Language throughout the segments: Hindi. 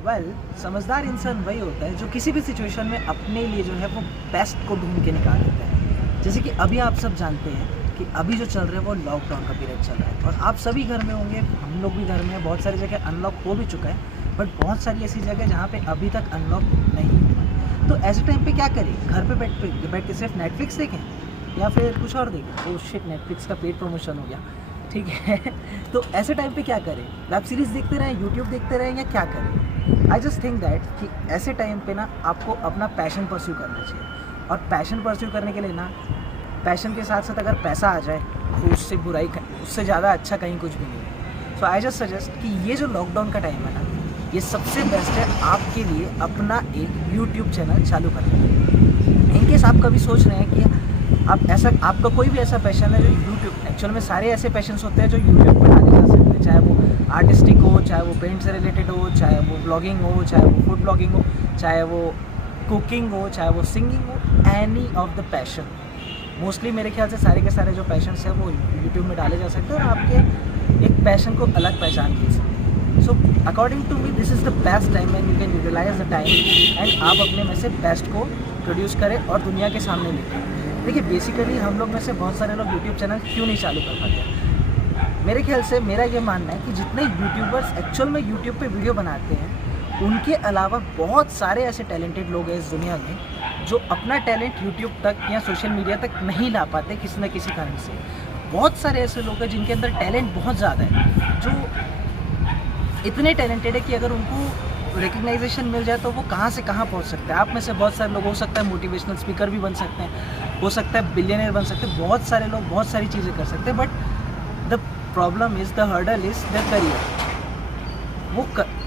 समझदार इंसान वही होता है जो किसी भी सिचुएशन में अपने लिए जो है वो बेस्ट को ढूंढ के निकाल देता है। जैसे कि अभी आप सब जानते हैं कि अभी जो चल रहा है वो लॉकडाउन का पीरियड चल रहा है और आप सभी घर में होंगे, हम लोग भी घर में हैं। बहुत सारी जगह अनलॉक हो भी चुका है, बट बहुत सारी ऐसी जगह जहाँ पे अभी तक अनलॉक नहीं हुआ। तो ऐसे टाइम पे क्या करें? घर पे बैठ के सिर्फ नेटफ्लिक्स देखें या फिर कुछ और देखें? ओ शिट, नेटफ्लिक्स का पेड प्रमोशन हो गया, ठीक है। तो ऐसे टाइम पे क्या करें? वेब सीरीज़ देखते रहें, यूट्यूब देखते रहें, या क्या करें? आई जस्ट थिंक दैट कि ऐसे टाइम पे ना आपको अपना पैशन परस्यू करना चाहिए। और पैशन परस्यू करने के लिए ना, पैशन के साथ साथ अगर पैसा आ जाए तो उससे ज़्यादा अच्छा कहीं कुछ भी नहीं है। सो आई जस्ट सजेस्ट कि ये जो लॉकडाउन का टाइम है ना, ये सबसे बेस्ट है आपके लिए अपना एक यूट्यूब चैनल चालू करना। इनकेस आप कभी सोच रहे हैं कि आपका कोई भी ऐसा पैशन है जो यूट्यूब, एक्चुअल में सारे ऐसे पैशंस होते हैं जो यूट्यूब पर डाले जा सकते हैं, चाहे वो आर्टिस्टिक हो, चाहे वो पेंट से रिलेटेड हो, चाहे वो ब्लॉगिंग हो, चाहे वो फूड ब्लॉगिंग हो, चाहे वो कुकिंग हो, चाहे वो सिंगिंग हो, any of the passion. Mostly मेरे ख्याल से सारे के सारे जो पैशंस हैं वो यूट्यूब में डाले जा सकते हैं और आपके एक पैशन को अलग पहचान दी सकते हैं। So according to me this is the best time and you can utilise the time and आप अपने में से बेस्ट को प्रोड्यूस करें और दुनिया के सामने लेकर। देखिए, बेसिकली हम लोग में से बहुत सारे लोग यूट्यूब चैनल क्यों नहीं चालू कर पाते? मेरे ख्याल से मेरा ये मानना है कि जितने यूट्यूबर्स एक्चुअल में यूट्यूब पे वीडियो बनाते हैं, उनके अलावा बहुत सारे ऐसे टैलेंटेड लोग हैं इस दुनिया में जो अपना टैलेंट यूट्यूब तक या सोशल मीडिया तक नहीं ला पाते किसी न किसी कारण से। बहुत सारे ऐसे लोग हैं जिनके अंदर टैलेंट बहुत ज़्यादा है, जो इतने टैलेंटेड है कि अगर उनको रिकग्नाइजेशन मिल जाए तो वो कहाँ से कहाँ पहुँच सकते हैं। आप में से बहुत सारे लोग, हो सकता है मोटिवेशनल स्पीकर भी बन सकते हैं, हो सकता है बिलियनियर बन सकते हैं, बहुत सारे लोग बहुत सारी चीज़ें कर सकते हैं, but the problem is, the hurdle is the career.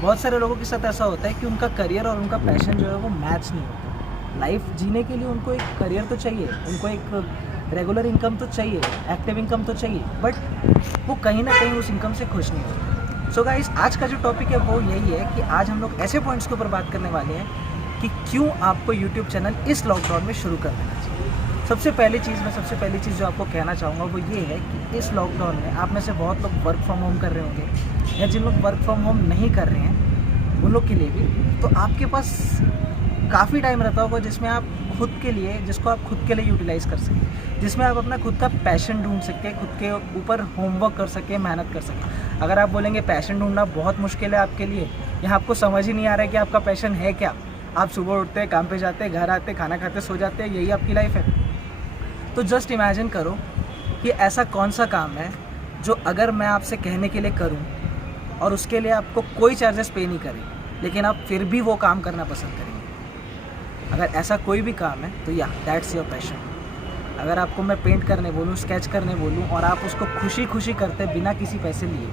बहुत सारे लोगों के साथ ऐसा होता है कि उनका करियर और उनका पैशन जो है वो मैच नहीं होता। लाइफ जीने के लिए उनको एक करियर तो चाहिए, उनको एक रेगुलर इनकम तो चाहिए, एक्टिव इनकम तो चाहिए, बट वो कहीं ना कहीं उस इनकम से खुश नहीं होते। सो गाइस, आज का जो टॉपिक है वो यही है कि आज हम लोग ऐसे पॉइंट्स के ऊपर बात करने वाले हैं कि क्यों आपको यूट्यूब चैनल इस लॉकडाउन में शुरू कर देना चाहिए। सबसे पहली चीज़ जो आपको कहना चाहूँगा वो ये है कि इस लॉकडाउन में आप में से बहुत लोग वर्क फ्रॉम होम कर रहे होंगे, या जिन लोग वर्क फ्रॉम होम नहीं कर रहे हैं उन लोग के लिए भी, तो आपके पास काफ़ी टाइम रहता होगा जिसमें आप जिसको आप खुद के लिए यूटिलाइज़ कर सकें, जिसमें आप अपना खुद का पैशन ढूंढ सकें, खुद के ऊपर होमवर्क कर सकें, मेहनत कर सकें। अगर आप बोलेंगे पैशन ढूंढना बहुत मुश्किल है आपके लिए, या आपको समझ ही नहीं आ रहा है कि आपका पैशन है क्या, आप सुबह उठते हैं, काम पे जाते हैं, घर आते, खाना खाते, सो जाते हैं, यही आपकी लाइफ है, तो जस्ट इमेजिन करो कि ऐसा कौन सा काम है जो अगर मैं आपसे कहने के लिए करूं और उसके लिए आपको कोई चार्जेस पे नहीं करें, लेकिन आप फिर भी वो काम करना पसंद करेंगे। अगर ऐसा कोई भी काम है तो या दैट्स योर पैशन। अगर आपको मैं पेंट करने बोलूँ, स्केच करने बोलूँ और आप उसको खुशी खुशी करते बिना किसी पैसे लिए,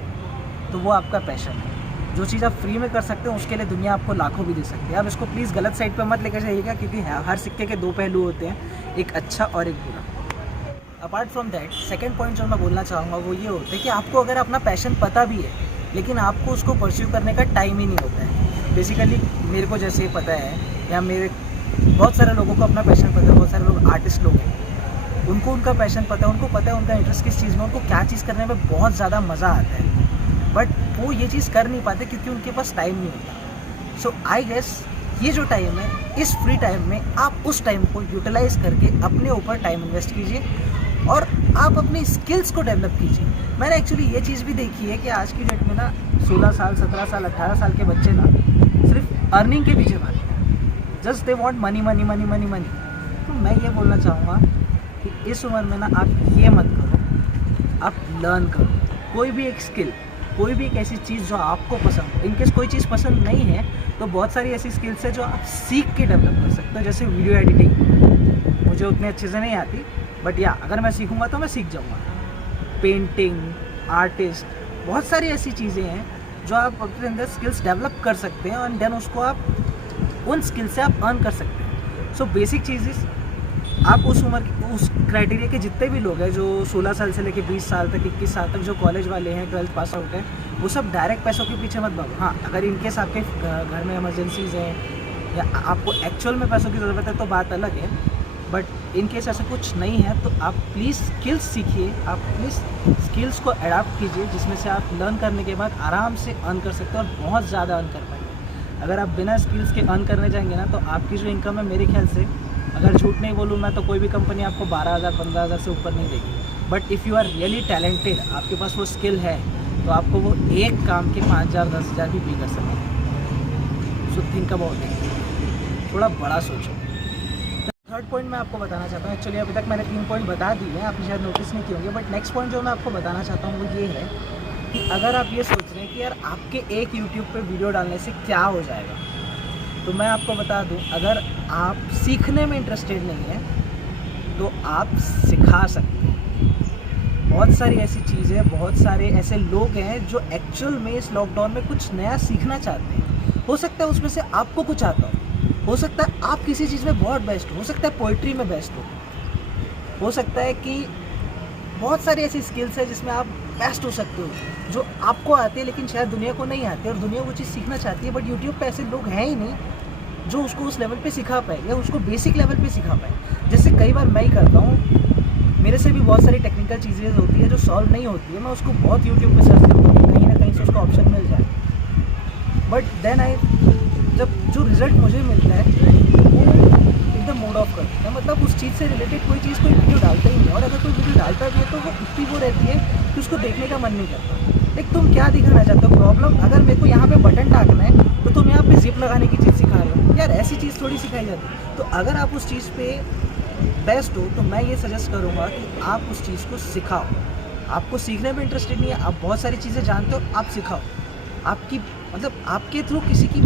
तो वो आपका पैशन है। जो चीज़ आप फ्री में कर सकते हो उसके लिए दुनिया आपको लाखों भी दे सकती है। आप इसको प्लीज़ गलत साइड पर मत लेकर जाइएगा, क्योंकि हर सिक्के के दो पहलू होते हैं, एक अच्छा और एक बुरा। Apart from that, second point जो मैं बोलना चाहूँगा वो ये होता है कि आपको अगर अपना पैशन पता भी है लेकिन आपको उसको परस्यू करने का टाइम ही नहीं होता है। बेसिकली मेरे को जैसे पता है, या मेरे बहुत सारे लोगों को अपना पैशन पता है, बहुत सारे लोग आर्टिस्ट लोग हैं, उनको उनका पैशन पता है, उनको पता है उनका इंटरेस्ट किस चीज़ में, उनको क्या चीज़ करने में बहुत ज़्यादा मज़ा आता है, बट वो ये चीज़ कर नहीं पाते क्योंकि उनके पास टाइम नहीं होता। सो आई गेस ये जो टाइम है, इस फ्री टाइम में आप उस टाइम को यूटिलाइज़ करके अपने ऊपर टाइम इन्वेस्ट कीजिए और आप अपनी स्किल्स को डेवलप कीजिए। मैंने एक्चुअली ये चीज़ भी देखी है कि आज की डेट में ना 16 साल, 17 साल, 18 साल के बच्चे ना सिर्फ अर्निंग के पीछे भागते हैं, just they want money money money money money. तो मैं ये बोलना चाहूँगा कि इस उम्र में ना आप ये मत करो, आप लर्न करो कोई भी एक स्किल, कोई भी एक ऐसी चीज़ जो आपको पसंद हो। इनकेस कोई चीज़ पसंद नहीं है तो बहुत सारी ऐसी स्किल्स है जो आप सीख के डेवलप कर सकते हो, जैसे वीडियो एडिटिंग मुझे उतनी अच्छे से नहीं आती, बट या अगर मैं सीखूंगा तो मैं सीख जाऊंगा। पेंटिंग, आर्टिस्ट, बहुत सारी ऐसी चीज़ें हैं जो आप अपने अंदर स्किल्स डेवलप कर सकते हैं और देन उसको आप उन स्किल से आप अर्न कर सकते हैं। सो बेसिक चीज़ेस, आप उस उम्र उस क्राइटेरिया के जितने भी लोग हैं जो 16 साल से लेकर 20 साल तक, 21 साल तक, जो कॉलेज वाले हैं, 12th पास आउट हैं, वो सब डायरेक्ट पैसों के पीछे मत भागो। हाँ, अगर इनकेस आपके घर में इमरजेंसीज हैं या आपको एक्चुअल में पैसों की ज़रूरत है तो बात अलग है, बट इनकेस ऐसा कुछ नहीं है तो आप प्लीज़ स्किल्स सीखिए, आप प्लीज़ स्किल्स को अडाप्ट कीजिए जिसमें से आप लर्न करने के बाद आराम से अर्न कर सकते हो और बहुत ज़्यादा अर्न कर पाएंगे। अगर आप बिना स्किल्स के अर्न करने जाएंगे ना, तो आपकी जो इनकम है मेरे ख्याल से, अगर झूठ नहीं बोलूँ मैं, तो कोई भी कंपनी आपको 12,000 15,000 से ऊपर नहीं देगी। But if you are really talented, आपके पास वो स्किल है, तो आपको वो एक काम के 5,000 10,000 भी पे कर सकते हैं। सो थिंक अबाउट इट, थोड़ा बड़ा सोचो। थर्ड पॉइंट मैं आपको बताना चाहता हूँ, एक्चुअली अभी तक मैंने 3 पॉइंट बता दिए हैं, आपने शायद नोटिस नहीं किए होंगे, बट नेक्स्ट पॉइंट जो मैं आपको बताना चाहता हूँ वो ये है कि अगर आप ये सोच रहे हैं कि यार आपके एक यूट्यूब पे वीडियो डालने से क्या हो जाएगा, तो मैं आपको बता दूं, अगर आप सीखने में इंटरेस्टेड नहीं है तो आप सिखा सकते हैं। बहुत सारी ऐसी चीज़ें, बहुत सारे ऐसे लोग हैं जो एक्चुअल में इस लॉकडाउन में कुछ नया सीखना चाहते हैं। हो सकता है उसमें से आपको कुछ आता हो सकता है आप किसी चीज़ में बहुत बेस्ट हो सकता है पोइट्री में बेस्ट हो सकता है कि बहुत सारी ऐसी स्किल्स है जिसमें आप बेस्ट हो सकते हो, जो आपको आती है लेकिन शायद दुनिया को नहीं आती, और दुनिया वो चीज़ सीखना चाहती है, बट यूट्यूब पे ऐसे लोग हैं ही नहीं जो उसको उस लेवल पे सिखा पाए या उसको बेसिक लेवल पे सिखा पाए। जैसे कई बार मैं ही करता हूँ, मेरे से भी बहुत सारी टेक्निकल चीज़ें होती है जो सॉल्व नहीं होती है, मैं उसको बहुत यूट्यूब पे सर्च करता हूँ, कहीं ना कहीं से उसका ऑप्शन मिल जाए। बट देन जब जो रिज़ल्ट मुझे मिलता है वो एकदम मूड ऑफ कर देता है, मतलब उस चीज़ से रिलेटेड कोई चीज़ कोई वीडियो डालता ही नहीं, और अगर कोई वीडियो डालता भी है तो वो इतनी वो रहती है कि उसको देखने का मन नहीं करता। एक तुम क्या दिखाना चाहते हो? प्रॉब्लम अगर मेरे को यहाँ पे बटन टाकना है तो तुम यहाँ पे जिप लगाने की चीज़ सिखा रहे हो यार, ऐसी चीज़ थोड़ी सिखाई जाती। तो अगर आप उस चीज़ पे बेस्ट हो तो मैं ये सजेस्ट करूँगा कि आप उस चीज़ को सिखाओ। आपको सीखने में इंटरेस्टेड नहीं है, आप बहुत सारी चीज़ें जानते हो, आप सिखाओ। आपकी मतलब आपके थ्रू किसी की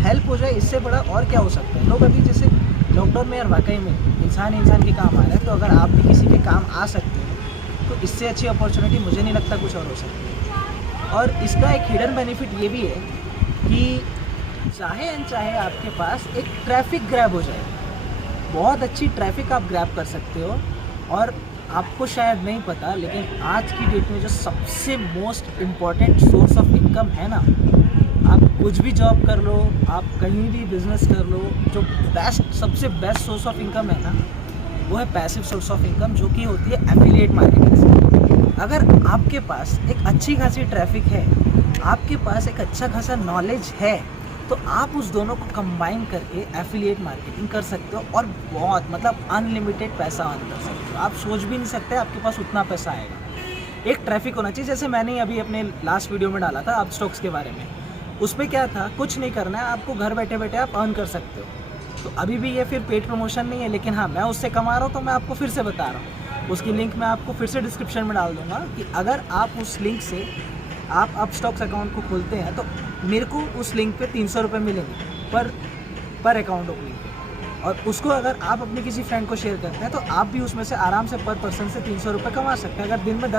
हेल्प हो जाए, इससे बड़ा और क्या हो सकता है। लोग अभी जैसे लॉकडाउन में यार वाकई में इंसान के काम आ रहा है, तो अगर आप भी किसी के काम आ सकते हो तो इससे अच्छी अपॉर्चुनिटी मुझे नहीं लगता कुछ और हो सकती है। और इसका एक हिडन बेनिफिट ये भी है कि चाहे अनचाहे आपके पास एक ट्रैफिक ग्रैब हो जाए, बहुत अच्छी ट्रैफिक आप ग्रैब कर सकते हो। और आपको शायद नहीं पता, लेकिन आज की डेट में जो सबसे most important source of income है ना, आप कुछ भी जॉब कर लो, आप कहीं भी बिजनेस कर लो, जो सबसे बेस्ट सोर्स ऑफ इनकम है ना, वो है पैसिव सोर्स ऑफ इनकम, जो कि होती है एफिलिएट मार्केटिंग से। अगर आपके पास एक अच्छी खासी ट्रैफिक है, आपके पास एक अच्छा खासा नॉलेज है, तो आप उस दोनों को कंबाइन करके एफिलिएट मार्केटिंग कर सकते हो और बहुत मतलब अनलिमिटेड पैसा अर्न कर सकते हो। आप सोच भी नहीं सकते आपके पास उतना पैसा आएगा। एक ट्रैफिक होना चाहिए, जैसे मैंने अभी अपने लास्ट वीडियो में डाला था अब स्टॉक्स के बारे में, उसमें क्या था, कुछ नहीं करना है आपको, घर बैठे बैठे आप अर्न कर सकते हो। तो अभी भी ये फिर पेड प्रमोशन नहीं है, लेकिन हाँ मैं उससे कमा रहा हूँ, तो मैं आपको फिर से बता रहा हूँ। उसकी लिंक मैं आपको फिर से डिस्क्रिप्शन में डाल दूँगा कि अगर आप उस लिंक से आप अब स्टॉक्स अकाउंट को खोलते हैं तो मेरे को उस लिंक पे 300 रुपये मिलेंगे पर अकाउंट ओपनिंग पे। और उसको अगर आप अपने किसी फ्रेंड को शेयर करते हैं तो आप भी उसमें से आराम से पर पर्सन से 300 रुपये कमा सकते हैं। अगर दिन में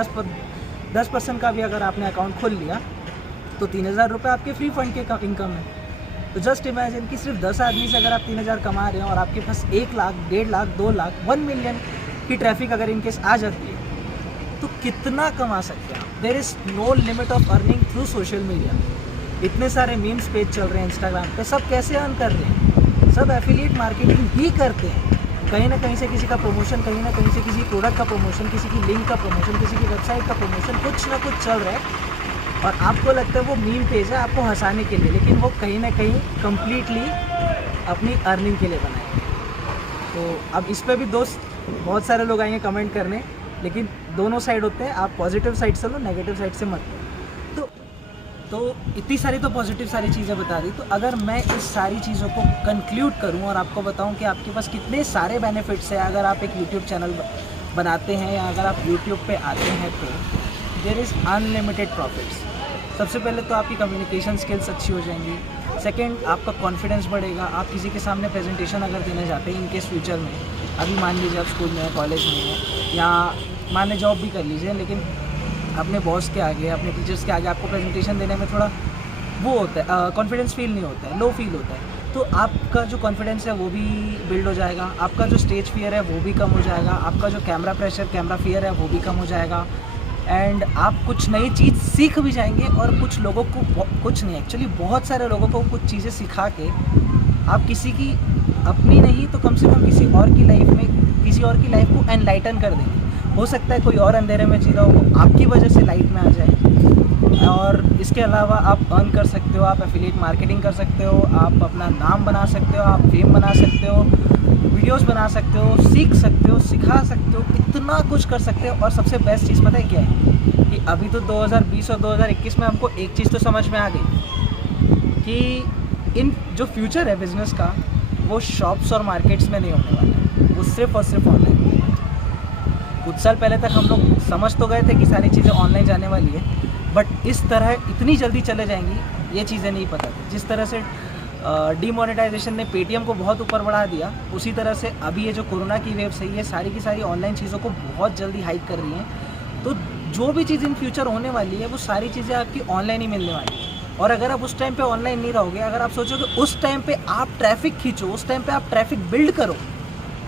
10% का भी अगर आपने अकाउंट खोल लिया तो 3,000 रुपये आपके फ्री फंड के इनकम है। तो जस्ट इमेजिन कि सिर्फ 10 आदमी से अगर आप 3,000 कमा रहे हैं और आपके पास 1 लाख, 1.5 लाख, 2 लाख, 1 मिलियन की ट्रैफिक अगर इनकेस आ जाती है तो कितना कमा सकते हैं आप। There is no limit of earning through social media. इतने सारे मीम्स पेज चल रहे हैं इंस्टाग्राम पे, सब कैसे अर्न कर रहे हैं? सब एफिलिएट मार्केटिंग ही करते हैं। कहीं ना कहीं से किसी का प्रमोशन, कहीं ना कहीं से किसी प्रोडक्ट का प्रमोशन, किसी की लिंक का प्रमोशन, किसी की वेबसाइट का प्रमोशन, कुछ ना कुछ चल रहा है। और आपको लगता है वो मीम पेज है आपको हंसाने के लिए, लेकिन वो कहीं ना कहीं कम्प्लीटली अपनी अर्निंग के लिए बनाए। तो अब इस पर भी दोस्त बहुत सारे लोग आएंगे कमेंट करने, लेकिन दोनों साइड होते हैं। आप पॉजिटिव साइड से लो, नेगेटिव साइड से मत लो। तो इतनी सारी तो पॉजिटिव सारी चीज़ें बता दी। तो अगर मैं इस सारी चीज़ों को कंक्लूड करूं और आपको बताऊं कि आपके पास कितने सारे बेनिफिट्स हैं अगर आप एक यूट्यूब चैनल बनाते हैं या अगर आप यूट्यूब पे आते हैं, तो देयर इज़ अनलिमिटेड प्रॉफिट्स। सबसे पहले तो आपकी कम्युनिकेशन स्किल्स अच्छी हो जाएंगी। सेकंड, आपका कॉन्फिडेंस बढ़ेगा। आप किसी के सामने प्रेजेंटेशन अगर देने जाते हैं इनकेस फ्यूचर में, अभी मान लीजिए आप स्कूल में है, कॉलेज में है, या मान जॉब भी कर लीजिए, लेकिन अपने बॉस के आगे, अपने टीचर्स के आगे आपको प्रेजेंटेशन देने में थोड़ा वो होता है, कॉन्फिडेंस फील नहीं होता है, लो फील होता है। तो आपका जो कॉन्फिडेंस है वो भी बिल्ड हो जाएगा, आपका जो स्टेज फियर है वो भी कम हो जाएगा, आपका जो कैमरा प्रेशर, कैमरा फियर है वो भी कम हो जाएगा। एंड आप कुछ नई चीज़ सीख भी जाएंगे और कुछ लोगों को, कुछ नहीं एक्चुअली बहुत सारे लोगों को कुछ चीज़ें सिखा के आप किसी की अपनी नहीं तो कम से कम किसी और की लाइफ में, किसी और की लाइफ को एनलाइटन कर देंगे। हो सकता है कोई और अंधेरे में जी रहा हो, आपकी वजह से लाइट में आ जाए। और इसके अलावा आप अर्न कर सकते हो, आप एफिलिएट मार्केटिंग कर सकते हो, आप अपना नाम बना सकते हो, आप फेम बना सकते हो, वीडियोस बना सकते हो, सीख सकते हो, सिखा सकते हो, इतना कुछ कर सकते हो। और सबसे बेस्ट चीज़ पता है क्या है कि अभी तो 2020 और 2021 में हमको एक चीज़ तो समझ में आ गई कि इन जो फ्यूचर है बिज़नेस का वो शॉप्स और मार्केट्स में नहीं होने वाला है, वो सिर्फ और सिर्फ ऑनलाइन होने वाला है। कुछ साल पहले तक हम लोग समझ तो गए थे कि सारी चीज़ें ऑनलाइन जाने वाली है, बट इस तरह इतनी जल्दी चले जाएंगी ये चीज़ें नहीं पता थी। जिस तरह से डीमोनेटाइजेशन ने पेटीएम को बहुत ऊपर बढ़ा दिया, उसी तरह से अभी ये जो कोरोना की वेव सही है सारी की सारी ऑनलाइन चीज़ों को बहुत जल्दी हाइक कर रही हैं। तो जो भी चीज़ इन फ्यूचर होने वाली है वो सारी चीज़ें आपकी ऑनलाइन ही मिलने वाली है। और अगर आप उस टाइम पे ऑनलाइन नहीं रहोगे, अगर आप सोचो कि उस टाइम पे आप ट्रैफिक खींचो, उस टाइम पे आप ट्रैफिक बिल्ड करो,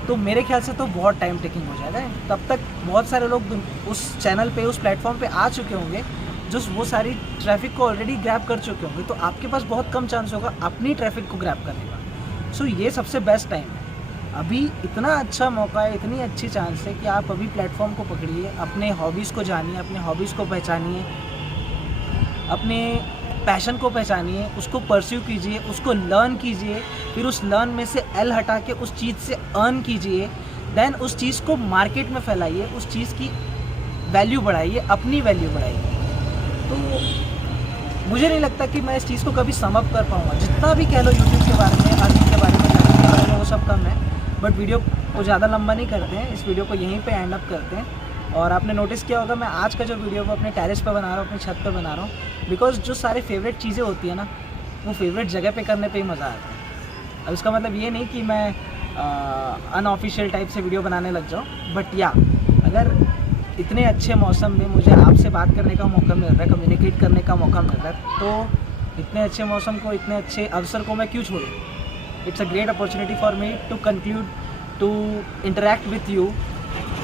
तो मेरे ख्याल से तो बहुत टाइम टेकिंग हो जाएगा। तब तक बहुत सारे लोग उस चैनल पे, उस प्लेटफॉर्म पे आ चुके होंगे जो वो सारी ट्रैफिक को ऑलरेडी ग्रैब कर चुके होंगे, तो आपके पास बहुत कम चांस होगा अपनी ट्रैफिक को ग्रैब करने का। सो ये सबसे बेस्ट टाइम है। अभी इतना अच्छा मौका है, इतनी अच्छी चांस है कि आप अभी प्लेटफॉर्म को पकड़िए, अपने हॉबीज़ को जानिए, अपने हॉबीज़ को पहचानिए, अपने पैशन को पहचानिए, उसको परस्यू कीजिए, उसको लर्न कीजिए, फिर उस लर्न में से एल हटा के उस चीज़ से अर्न कीजिए, देन उस चीज़ को मार्केट में फैलाइए, उस चीज़ की वैल्यू बढ़ाइए, अपनी वैल्यू बढ़ाइए। तो मुझे नहीं लगता कि मैं इस चीज़ को कभी सम अप कर पाऊँगा। जितना भी कह लो यूट्यूब के बारे में, अर्निंग के बारे में, लर्निंग के बारे में, वो सब कम है, बट वीडियो को ज़्यादा लंबा नहीं करते हैं, इस वीडियो को यहीं पे एंड अप करते हैं। और आपने नोटिस किया होगा मैं आज का जो वीडियो को अपने टेरेस पे बना रहा हूँ, अपनी छत पे बना रहा हूँ, बिकॉज जो सारे फेवरेट चीज़ें होती है ना, वो फेवरेट जगह पे करने पे ही मज़ा आता है। अब इसका मतलब ये नहीं कि मैं अनऑफिशियल टाइप से वीडियो बनाने लग जाऊँ, बट या अगर इतने अच्छे मौसम में मुझे आपसे बात करने का मौका मिल रहा है, कम्युनिकेट करने का मौका मिल रहा है, तो इतने अच्छे मौसम को, इतने अच्छे अवसर को मैं क्यों छोड़ूँ। It's a great opportunity for me to conclude, to interact with you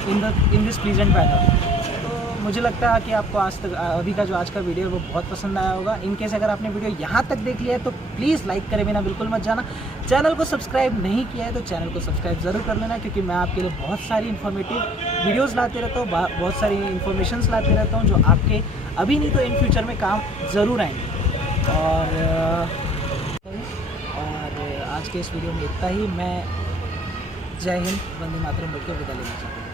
in this pleasant weather. तो मुझे लगता है कि आपको अभी का जो आज का वीडियो है वो बहुत पसंद आया होगा। इन केस अगर आपने वीडियो यहाँ तक देख लिया है तो प्लीज़ लाइक करे बिना बिल्कुल मत जाना। चैनल को सब्सक्राइब नहीं किया है तो चैनल को सब्सक्राइब ज़रूर कर लेना, क्योंकि मैं आपके लिए बहुत सारी इन्फॉर्मेटिव वीडियोज़ लाते रहता हूँ, बहुत सारी इन्फॉर्मेशंस लाते रहता हूँ जो आपके अभी नहीं तो इन फ्यूचर में काम ज़रूर आएंगे। और आज के इस वीडियो में इतना ही। मैं जय हिंद, वंदे मातरम बोल के विदा लेना चाहता हूँ।